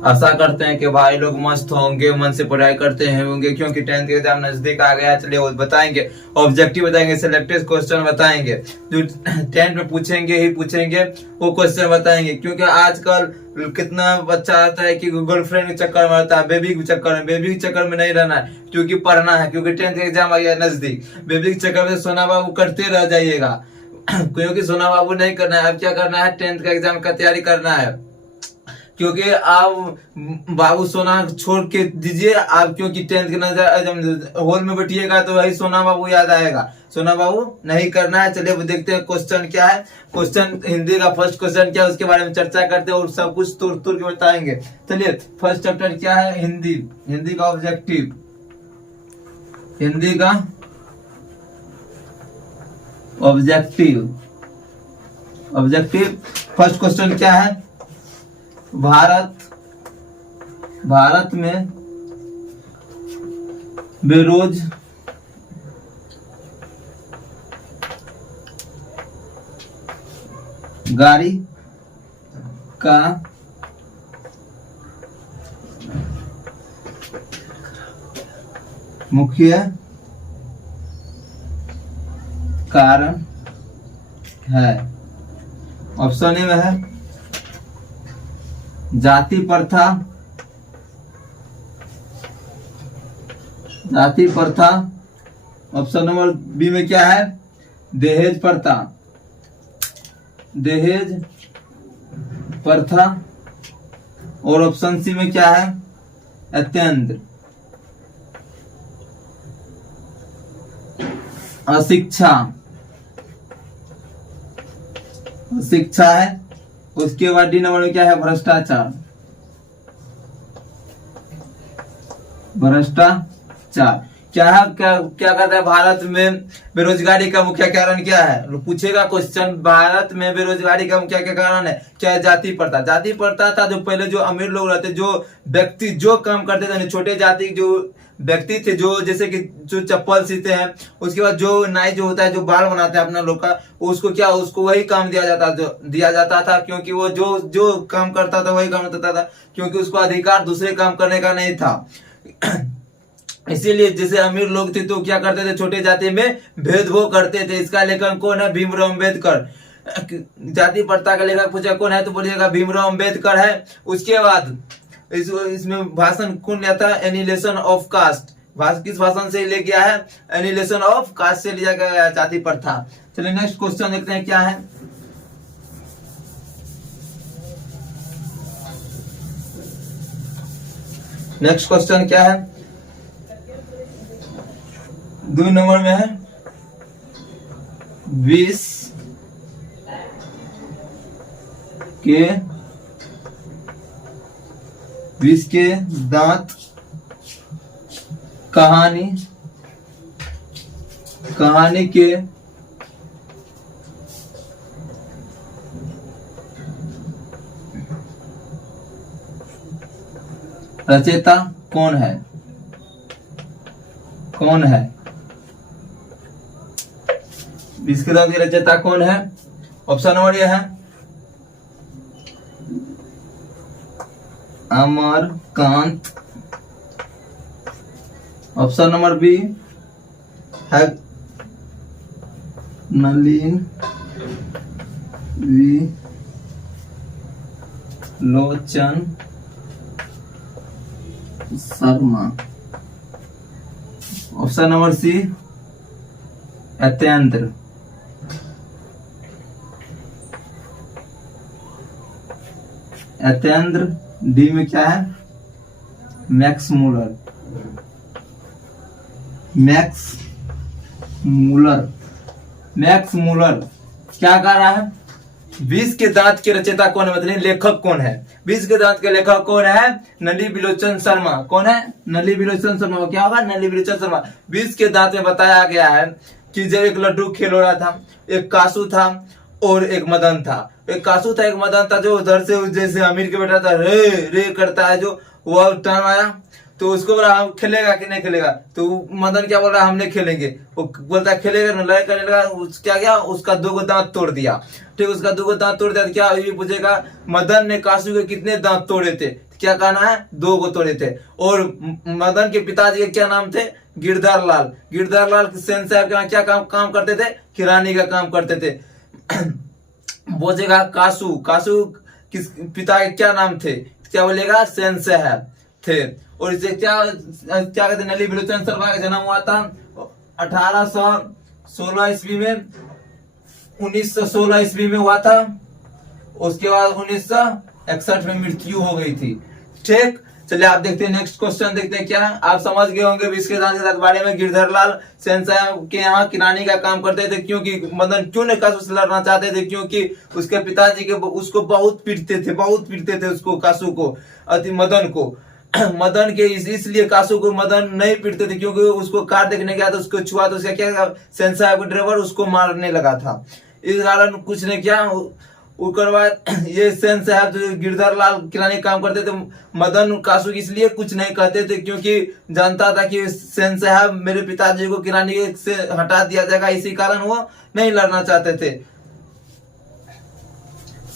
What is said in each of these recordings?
आशा करते हैं कि भाई लोग मस्त होंगे, मन से पढ़ाई करते हैं होंगे, क्योंकि 10th एग्जाम नजदीक आ गया। चलिए वो बताएंगे, ऑब्जेक्टिव बताएंगे, सिलेक्टेड क्वेश्चन बताएंगे, जो 10th में पूछेंगे ही पूछेंगे वो क्वेश्चन बताएंगे। क्योंकि आजकल कितना बच्चा आता है कि गर्लफ्रेंड के चक्कर में आता है, बेबी के चक्कर में। बेबी के चक्कर में नहीं रहना है, क्योंकि पढ़ना है, क्योंकि 10th एग्जाम आ गया नजदीक। बेबी के चक्कर में सोना बाबू करते रह जाइएगा क्योंकि सोना बाबू नहीं करना है। अब क्या करना है, 10th का एग्जाम का तैयारी करना है। क्योंकि आप बाबू सोना छोड़ के दीजिए आप, क्योंकि 10th के नजर हॉल में बैठिएगा तो वही सोना बाबू याद आएगा। सोना बाबू नहीं करना है। चलिए देखते हैं क्वेश्चन क्या है। क्वेश्चन हिंदी का फर्स्ट क्वेश्चन क्या है उसके बारे में चर्चा करते हैं और सब कुछ तुर तुर के बताएंगे। चलिए फर्स्ट चैप्टर क्या है, हिंदी। हिंदी का ऑब्जेक्टिव, हिंदी का ऑब्जेक्टिव। ऑब्जेक्टिव फर्स्ट क्वेश्चन क्या है, भारत में बेरोजगारी का मुख्य कारण है। ऑप्शन ए में है जाति प्रथा, जाति प्रथा। ऑप्शन नंबर बी में क्या है, दहेज प्रथा, दहेज प्रथा। और ऑप्शन सी में क्या है, अत्यंत अशिक्षा, शिक्षा है। उसके बाद डी नंबर में क्या है, भ्रष्टाचार, भ्रष्टाचार। क्या है, क्या कहता है, भारत में बेरोजगारी का मुख्य कारण क्या है। पूछेगा क्वेश्चन, भारत में बेरोजगारी का मुख्य क्या कारण है, क्या है, जाति प्रथा। जाति प्रथा था जो पहले जो अमीर लोग रहते, जो व्यक्ति जो काम करते थे, छोटे जाति जो व्यक्ति थे, जो जैसे कि जो चप्पल सीते हैं, उसके बाद जो नाई जो होता है, जो बाल बनाते हैं अपना लोग का, उसको क्या, उसको वही काम दिया जाता था। क्योंकि वो जो काम करता था वही काम होता था, क्योंकि उसको अधिकार दूसरे काम करने का नहीं था। इसीलिए जैसे अमीर लोग थे तो क्या करते थे, छोटे जाति में भेदभाव करते थे। इसका लेखक कौन है, भीमराव अम्बेडकर। जाति प्रथा का लेखक पूछा कौन है तो बोलिएगा भीमराव अम्बेडकर है। उसके बाद इसमें भाषण कौन लिया था, एनिलेशन ऑफ कास्ट। किस भाषण से ले गया है, एनिलेशन ऑफ कास्ट से लिया गया है जाति प्रथा। चलिए नेक्स्ट क्वेश्चन देखते हैं क्या है। नेक्स्ट क्वेश्चन क्या है, 2 नंबर में है, विष के दांत कहानी के रचयिता कौन है, कौन है। विष के दांत के रचयिता कौन है। ऑप्शन नंबर ये है अमरकांत। ऑप्शन नंबर बी है Nalin Vilochan Sharma. Option number C अत्यंत्र। अत्यंत्र। डी में क्या है, मैक्स मूलर। मैक्स मूलर क्या कह रहा है, विष के दांत के रचयिता कौन है, मतलब लेखक कौन है। विष के दांत के लेखक कौन है, नली विलोचन शर्मा। कौन है, नली विलोचन शर्मा। क्या होगा, नली विलोचन शर्मा। विष के दांत में बताया गया है कि जब एक लड्डू खेल हो रहा था, एक कासू था और एक मदन था। एक कासू था, एक मदन था, जो उधर से जैसे अमीर के बेटा था रे रे करता है, जो वह टर्म आया तो उसको बोला हम खेलेगा कि नहीं खेलेगा, तो मदन क्या बोल रहा है हमने खेलेंगे, वो बोलता है खेलेगा ना, लड़ाई करने लगा, क्या क्या उसका 2 दांत तोड़ दिया। ठीक, उसका 2 दांत तोड़ दिया तो क्या ये पूछेगा मदन ने कासू के कितने दांत तोड़े थे, क्या कहना है 2 तोड़े थे। और मदन के पिताजी के क्या नाम थे, गिरधर लाल। गिरधर लाल सेन साहब के यहाँ क्या काम करते थे, किरानी का काम करते थे। बोलेगा कासू, कासू किस पिता के क्या नाम थे, क्या बोलेगा सेन साहब थे। और इसे क्या कहते हैं, नली विलोचन शर्मा का जन्म हुआ था 1816 ईस्वी में, 1916 ईस्वी में हुआ था। उसके बाद 1961 में मृत्यु हो गई थी। ठीक, चलिए आप देखते हैं नेक्स्ट क्वेश्चन, देखते हैं क्या आप समझ गए होंगे इसके बारे में। गिरधर लाल सेन साहब के यहाँ किरानी का काम करते थे, क्योंकि मदन क्यों नहीं कासू से लड़ना चाहते थे, क्योंकि उसके पिताजी के उसको बहुत पीटते थे उसको, कासू को, अति मदन को। मदन के इसलिए कासू को मदन नहीं पीटते थे, क्योंकि उसको कार देखने गया था, उसको छुआ तो उसका क्या सेन साहब का ड्राइवर उसको मारने लगा था, इस कारण कुछ ने क्या। उसके बाद ये सेन साहब जो गिरधर लाल किरानी काम करते थे, मदन कासू इसलिए कुछ नहीं कहते थे, क्योंकि जानता था कि सेन साहब मेरे पिताजी को किरानी से हटा दिया जाएगा, इसी कारण वो नहीं लड़ना चाहते थे।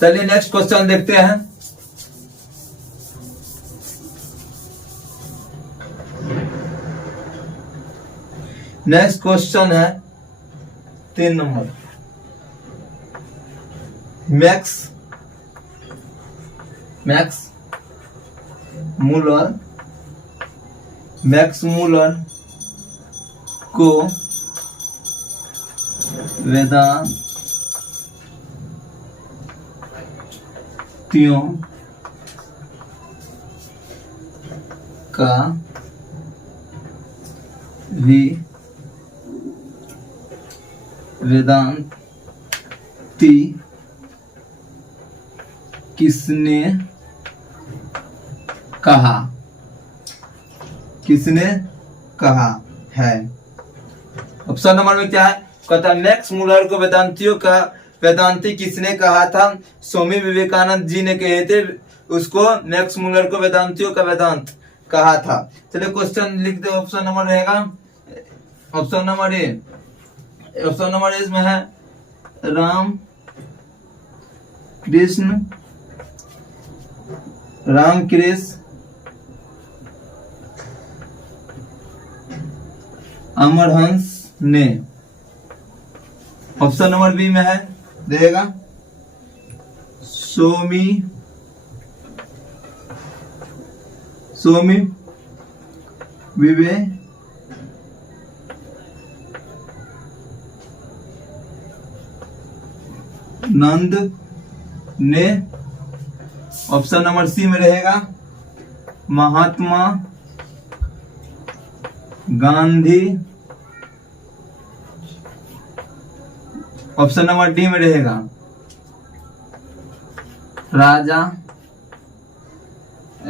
चलिए नेक्स्ट क्वेश्चन देखते हैं। नेक्स्ट क्वेश्चन है 3 नंबर। मैक्स मूलर को वेदांतियों का भी वेदांती किसने कहा है। ऑप्शन नंबर में क्या है, कहता है मैक्स मूलर को वेदांतियों का वेदांती किसने कहा था, स्वामी विवेकानंद जी ने कहे थे उसको, मैक्स मूलर को वेदांतियों का वेदांत कहा था। चलिए क्वेश्चन लिख दो, ऑप्शन नंबर रहेगा, ऑप्शन नंबर ए इसमें है राम कृष्ण अमरहंस ने। ऑप्शन नंबर बी में है रहेगा स्वामी विवेकानंद ने। ऑप्शन नंबर सी में रहेगा Mahatma Gandhi. Option number D में रहेगा राजा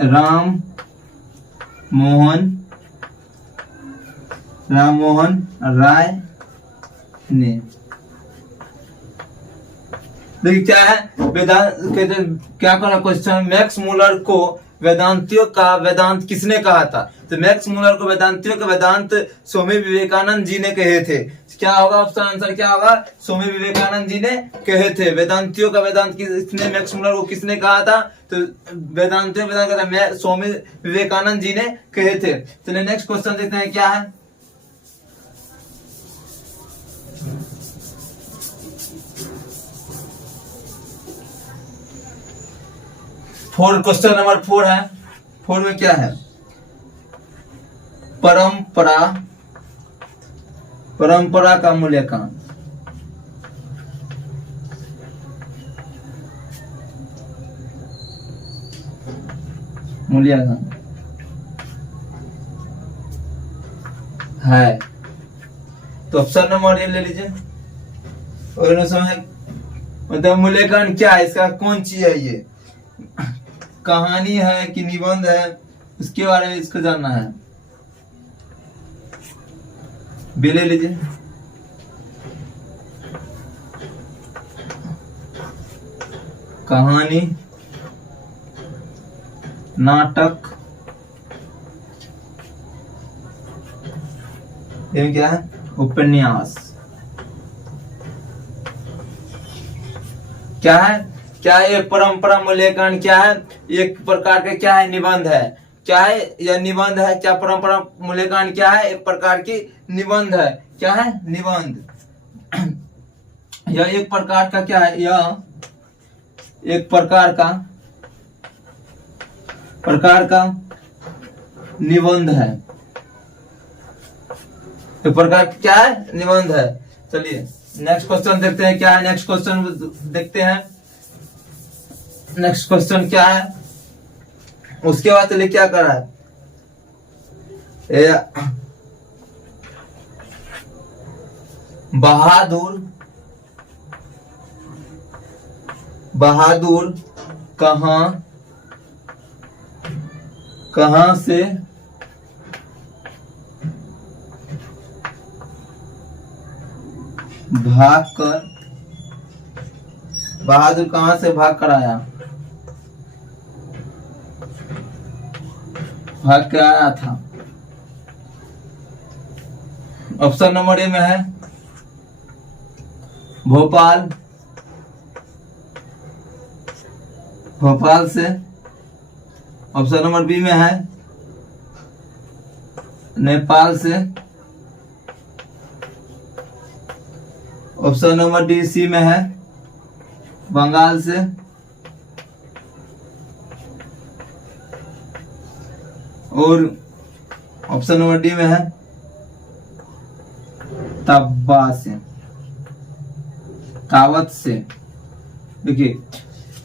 राम मोहन राय ने। देखिए क्या है, क्या करा क्वेश्चन, मैक्स मूलर को वेदांतियों का वेदांत किसने कहा था, तो मैक्स मूलर को वेदांतियों का वेदांत स्वामी विवेकानंद जी ने कहे थे। क्या होगा ऑप्शन आंसर, क्या होगा, स्वामी विवेकानंद जी ने कहे थे। वेदांतियों का वेदांत किसने, मैक्स मूलर को किसने कहा था, तो वेदांतियों का वेदांत स्वामी विवेकानंद जी ने कहे थे। चलिए नेक्स्ट क्वेश्चन देखते हैं क्या है। क्वेश्चन नंबर 4 है। 4 में क्या है, परंपरा का मूल्यांकन। है तो ऑप्शन नंबर ए ले लीजिए। और समय मतलब मूल्यांकन क्या है, इसका कौन चीज है, ये कहानी है कि निबंध है, उसके बारे में इसको जानना है। बी ले लीजिए। कहानी, नाटक, ये क्या है? उपन्यास। क्या है? क्या है? परंपरा मूल्यांकन क्या है? एक प्रकार के क्या है? निबंध है। क्या है? यह निबंध है। क्या परंपरा मूल्यांकन क्या है? एक प्रकार की निबंध है। क्या है? निबंध। यह एक प्रकार का क्या है? यह एक प्रकार का निबंध है। एक प्रकार क्या है? निबंध है। चलिए नेक्स्ट क्वेश्चन देखते हैं क्या है। नेक्स्ट क्वेश्चन देखते हैं। नेक्स्ट क्वेश्चन क्या है? उसके बाद चलिए क्या कर रहा है? बहादुर कहां से बहादुर कहां से भाग कर आया था? ऑप्शन नंबर ए में है भोपाल से। ऑप्शन नंबर बी में है नेपाल से। ऑप्शन नंबर डी सी में है बंगाल से। और ऑप्शन नंबर डी में है तावत से। देखिए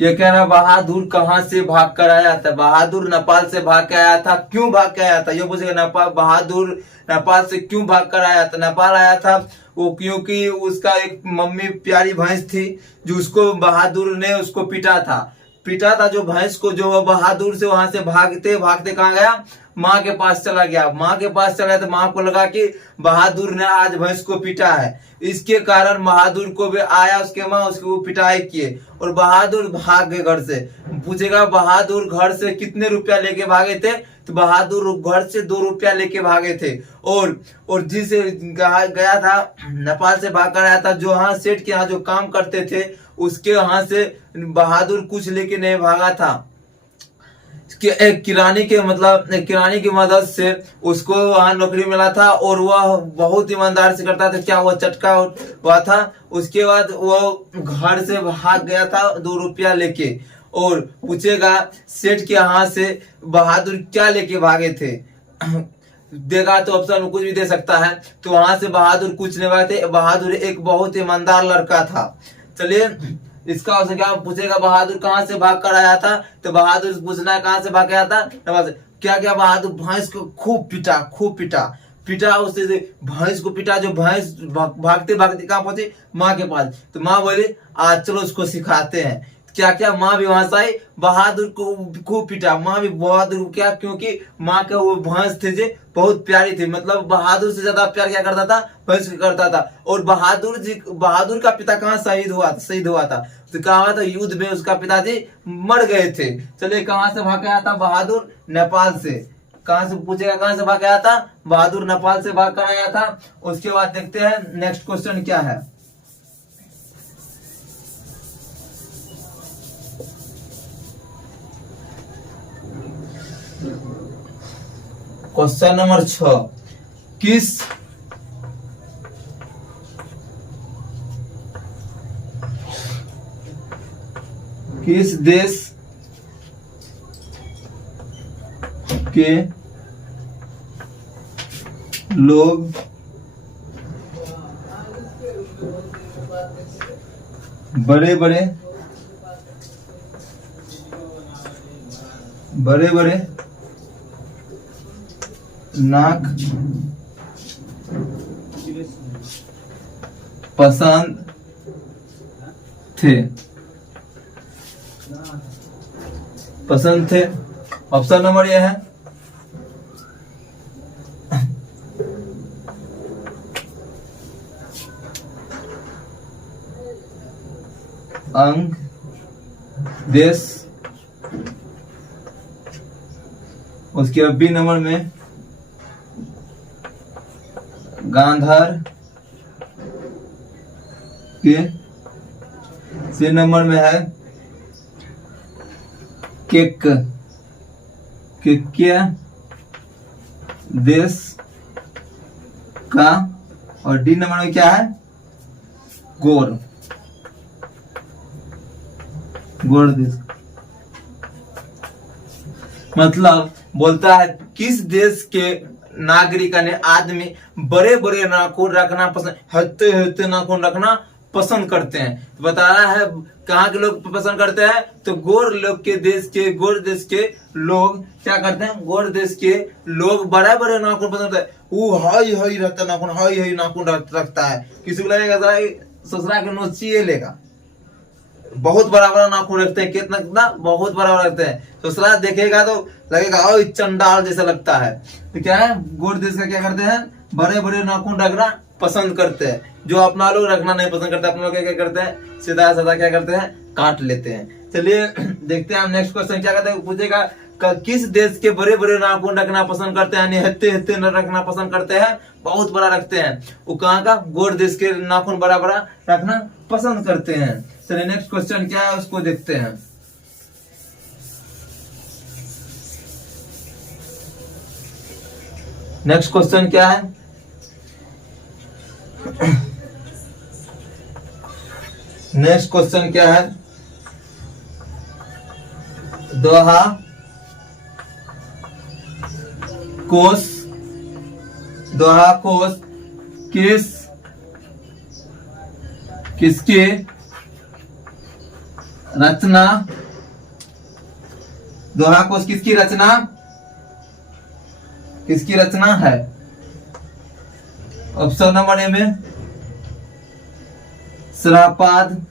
ये कह रहा बहादुर कहां से भाग कर आया था? बहादुर नेपाल से भाग के आया था। क्यों भाग के आया था? ये पूछेगा बहादुर नेपाल से क्यों भाग कर आया था? नेपाल आया था वो क्योंकि उसका एक मम्मी प्यारी भैंस थी जो उसको बहादुर ने उसको पीटा था जो भैंस को, जो बहादुर से वहां से भागते भागते कहाँ गया? माँ के पास चला गया। माँ के पास चला तो माँ को लगा कि बहादुर ने आज भैंस को पीटा है, इसके कारण बहादुर को भी आया उसके माँ उसको पिटाई किए और बहादुर भाग गए घर से। पूछेगा बहादुर घर से कितने रुपया लेके भागे थे? तो बहादुर घर से 2 रुपया लेके भागे थे। और जिसे गया था नेपाल से भाग कर आया था, जो हाँ सेठ के यहाँ जो काम करते थे उसके यहाँ से बहादुर कुछ लेके नहीं भागा था। एक किरानी की मदद से उसको वहां नौकरी मिला था और वह बहुत ईमानदार से करता था। क्या वह चटका हुआ था? उसके बाद वो घर से भाग गया था 2 रुपया लेके। और पूछेगा सेठ के यहाँ से बहादुर क्या लेके भागे थे? देगा तो ऑप्शन में कुछ भी दे सकता है। तो वहां से बहादुर कुछ नहीं भागे थे। बहादुर एक बहुत ईमानदार लड़का था। चलिए इसका ऑप्शन क्या पूछेगा? बहादुर कहां से भाग कर आया था? तो बहादुर पूछना है कहां से भाग गया था। क्या बहादुर भैंस को खूब पीटा उससे भैंस को पीटा। जो भैंस भागते भागते कहां पहुंची? माँ के पास। तो माँ बोली आज चलो उसको सिखाते हैं। क्या माँ भी वहां से आई, बहादुर को खूब पीटा। माँ भी बहादुर क्या, क्योंकि माँ के वो भैंस थे जो बहुत प्यारी थी, मतलब बहादुर से ज्यादा प्यार क्या करता था? भैंस करता था। और बहादुर का पिता कहाँ शहीद हुआ था? तो कहा हुआ था युद्ध में उसका पिताजी मर गए थे। चलिए कहां से भाग आया था बहादुर? नेपाल से। कहां से पूछेगा कहां से भाग आया था? बहादुर नेपाल से भाग कर आया था। उसके बाद देखते हैं नेक्स्ट क्वेश्चन क्या है। क्वेश्चन नंबर 6, किस देश के लोग बड़े बड़े नाक पसंद थे? ऑप्शन नंबर ये है अंग देश। उसके बाद बी नंबर में गांधार के 6 नंबर में है केक्य देश का, और डी नंबर में क्या है, गोर देश। मतलब बोलता है किस देश के नागरिक ने आदमी बड़े बड़े नाखून रखना पसंद, हत्ते नाखून रखना पसंद करते हैं। तो बता रहा है कहाँ के लोग पसंद करते हैं, तो गोर देश के लोग क्या करते हैं, गोर देश के लोग बड़े बड़े नाखून पसंद करते हैं। वो हाई रहता नाखून, हाई नाखून रखता है। किसी को लगेगा ससुरा के नोची लेगा, बहुत बड़ा नाखून रखते हैं। कितना बहुत बड़ा रखते हैं। ससुरा देखेगा तो लगेगा चंडाल जैसा लगता है। तो क्या है, गोर देश का क्या करते हैं, बड़े बड़े नाखून रखना पसंद करते हैं। जो अपना लोग रखना नहीं पसंद करते, अपने लोग क्या करते हैं, सीधा क्या करते हैं, काट लेते हैं। चलिए देखते हैं हम नेक्स्ट क्वेश्चन क्या कहते हैं। पूछेगा किस देश के बड़े बड़े नाखून रखना पसंद करते हैं, यानी हत्ते रखना पसंद करते हैं, बहुत बड़ा रखते हैं। वो कहाँ का, गोर देश के नाखून बड़ा रखना पसंद करते हैं। चलिए नेक्स्ट क्वेश्चन क्या है उसको देखते हैं। नेक्स्ट क्वेश्चन क्या है, नेक्स्ट क्वेश्चन क्या है, दोहा कोश किसकी रचना, दोहा कोश किसकी रचना है। ऑप्शन नंबर ए में सरहपाद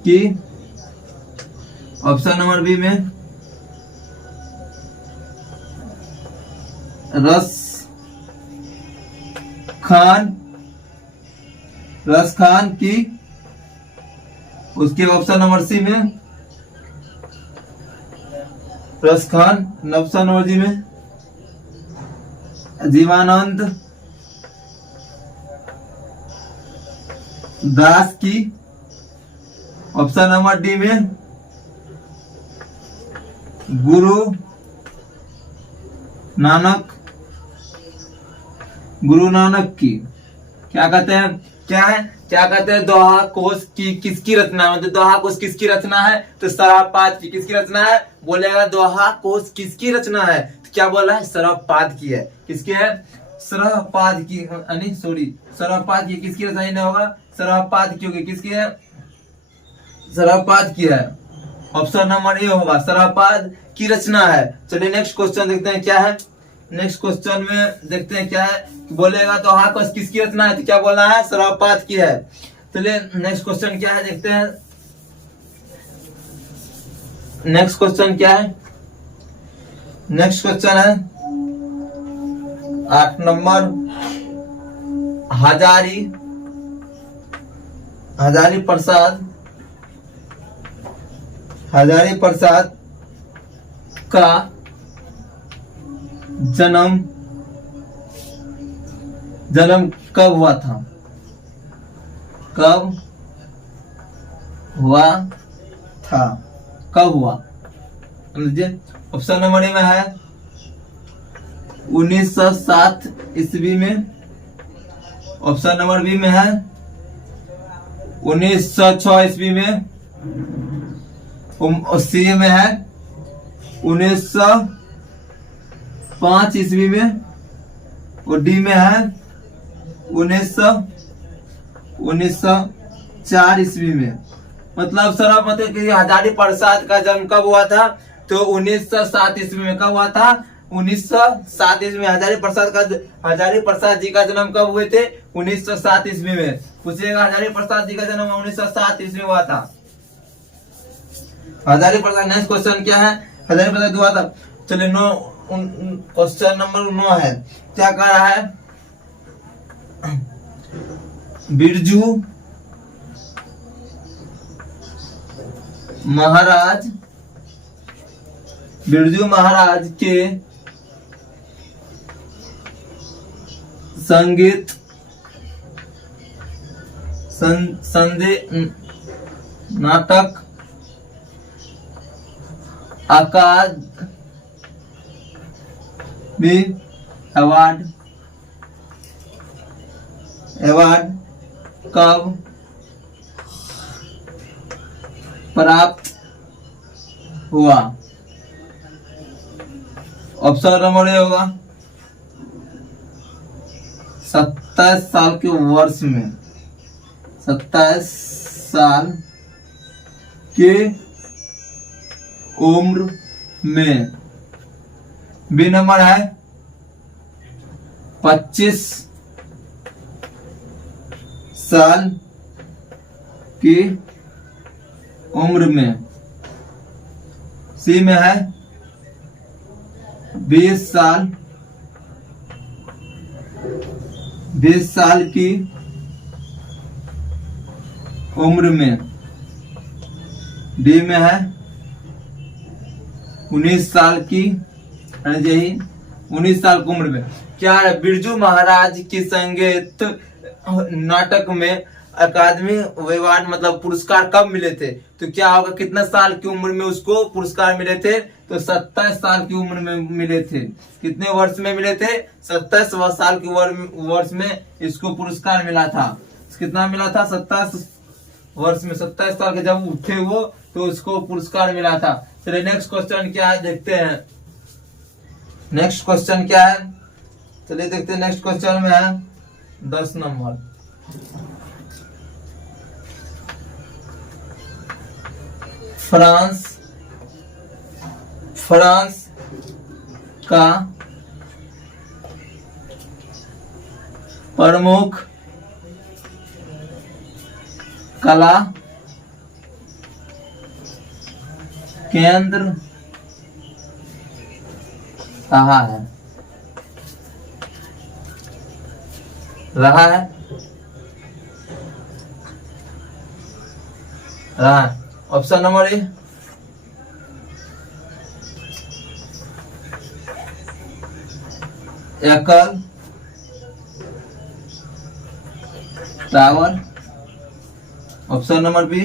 की, ऑप्शन नंबर बी में रस खान की, उसके ऑप्शन नंबर सी में रस खान, ऑप्शन नंबर जी में जीवानंद दास की, ऑप्शन नंबर डी में गुरु नानक की। क्या कहते हैं, दोहा कोश की किसकी रचना, मतलब दोहा कोश किसकी रचना है, तो सरहपाद की। किसकी रचना है, बोलेगा दोहा कोश किसकी रचना है, तो क्या बोला है, सरहपाद की है। किसकी है, सरहपाद की, सरहपाद की। किसकी रचना नहीं होगा, सरहपाद की होगी। किसकी है, सरहपाद की है। ऑप्शन नंबर ए होगा, सरहपाद की रचना है। चलिए नेक्स्ट क्वेश्चन देखते हैं क्या है। नेक्स्ट क्वेश्चन में देखते हैं क्या है, बोलेगा दोहा कोश किसकी रचना है, तो क्या बोला है, सरहपाद की है। चलिए नेक्स्ट क्वेश्चन क्या है देखते हैं। नेक्स्ट क्वेश्चन क्या है, नेक्स्ट क्वेश्चन है 8 नंबर, हजारी प्रसाद का जन्म कब हुआ था, कब हुआ समझिए। ऑप्शन नंबर ए में है 1907 ईस्वी में, ऑप्शन नंबर बी में है 1906 ईस्वी में, सी में है 1905 ईस्वी में, और डी में है 1904 ईस्वी में। मतलब सर मतलब कि हजारी प्रसाद का जन्म कब हुआ था, तो 1907 ईस्वी में। कब हुआ था, 1907 ईस्वी में। हजारी प्रसाद जी का जन्म कब हुए थे, 1907 ईस्वी में। पूछिएगा हजारी प्रसाद जी का जन्म 1907 ईस्वी में हुआ था। हजारी प्रसाद। नेक्स्ट क्वेश्चन क्या है, हजारी प्रसाद हुआ था। चलिए क्वेश्चन नंबर 9 है, क्या कह रहा है, बिरजू महाराज के संगीत संधि नाटक अकादमी अवार्ड कब प्राप्त हुआ? ऑप्शन नंबर ए होगा 27 साल के वर्ष में, 27 साल के उम्र में। बी नंबर है 25 साल की उम्र में। सी में है 20 साल की उम्र में। डी में है 19 साल की 19 साल की उम्र में। क्या है? बिरजू महाराज की संगीत नाटक में अकादमी अवार्ड मतलब पुरस्कार कब मिले थे? तो क्या होगा, कितना साल की उम्र में उसको पुरस्कार मिले थे? तो 27 साल की उम्र में मिले थे। कितने वर्ष में मिले थे? 27 साल के वर्ष में इसको पुरस्कार मिला था। कितना मिला था? 27 वर्ष में, 27 साल के जब उठे वो तो उसको पुरस्कार मिला था। चलिए नेक्स्ट क्वेश्चन क्या है देखते हैं। नेक्स्ट क्वेश्चन क्या है, चलिए देखते हैं। नेक्स्ट क्वेश्चन में है 10 नंबर। फ्रांस का प्रमुख कला केंद्र कहाँ है? रहा है ऑप्शन नंबर ए एकल tower. Option number B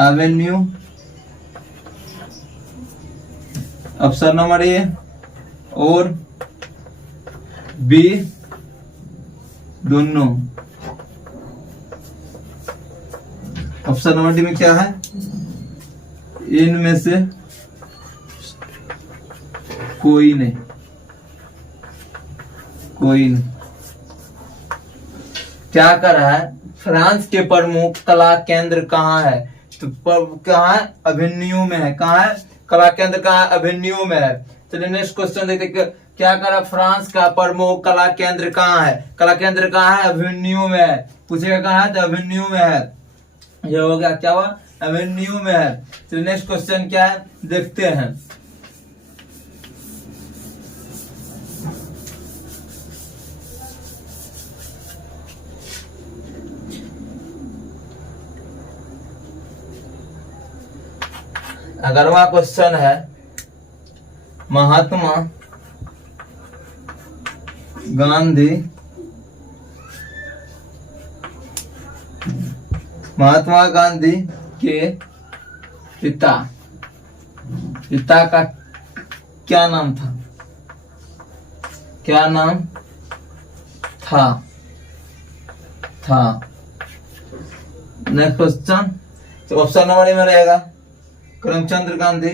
avenue. Option number A और बी दोनों। ऑप्शन नंबर डी में क्या है? इनमें से कोई नहीं। क्या कर रहा है? फ्रांस के प्रमुख कला केंद्र कहाँ है? तो कहाँ है? एवेन्यू में है। कहाँ है? कला केंद्र कहाँ है? एवेन्यू में है। चलिए नेक्स्ट क्वेश्चन देखते। क्या करा? फ्रांस का प्रमुख कला केंद्र कहाँ है? कला केंद्र कहाँ है? एवेन्यू में है। पूछेगा कहाँ है? तो एवेन्यू में है। ये हो गया, क्या हुआ? एवेन्यू में है। चलिए नेक्स्ट क्वेश्चन क्या है देखते हैं। अगरवा क्वेश्चन है महात्मा गांधी के पिता का क्या नाम था? नेक्स्ट क्वेश्चन तो ऑप्शन नंबर ए में रहेगा Karamchand Gandhi.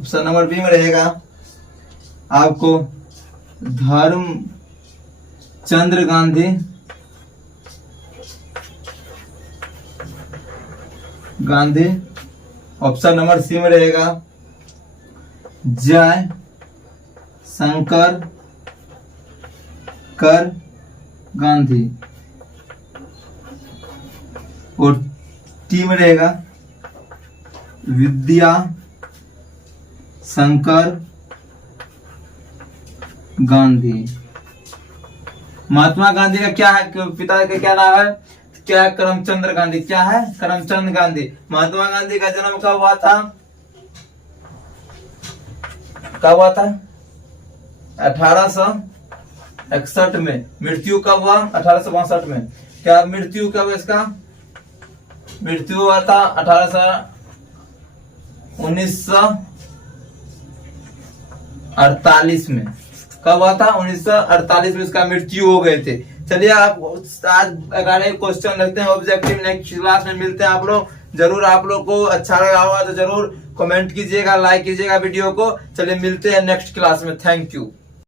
Option number B में रहेगा आपको Dharamchandra Gandhi. Option number C में रहेगा जय शंकर गांधी। और टी में रहेगा विद्या शंकर गांधी। महात्मा गांधी का क्या है, पिता का क्या नाम है, क्या, करमचंद गांधी। क्या है, करमचंद गांधी। महात्मा गांधी का जन्म कब हुआ था, कब हुआ था, 1861 में। मृत्यु कब हुआ, 1862 में। क्या मृत्यु कब, इसका मृत्यु हुआ था 1948 में। कब हुआ था, 1948 में इसका मृत्यु हो गए थे। चलिए आप आज 11 क्वेश्चन लगते हैं ऑब्जेक्टिव, नेक्स्ट क्लास में मिलते हैं आप लोग। जरूर आप लोग को अच्छा लगा होगा तो जरूर कमेंट कीजिएगा, लाइक कीजिएगा वीडियो को। चलिए मिलते हैं नेक्स्ट क्लास में, थैंक यू।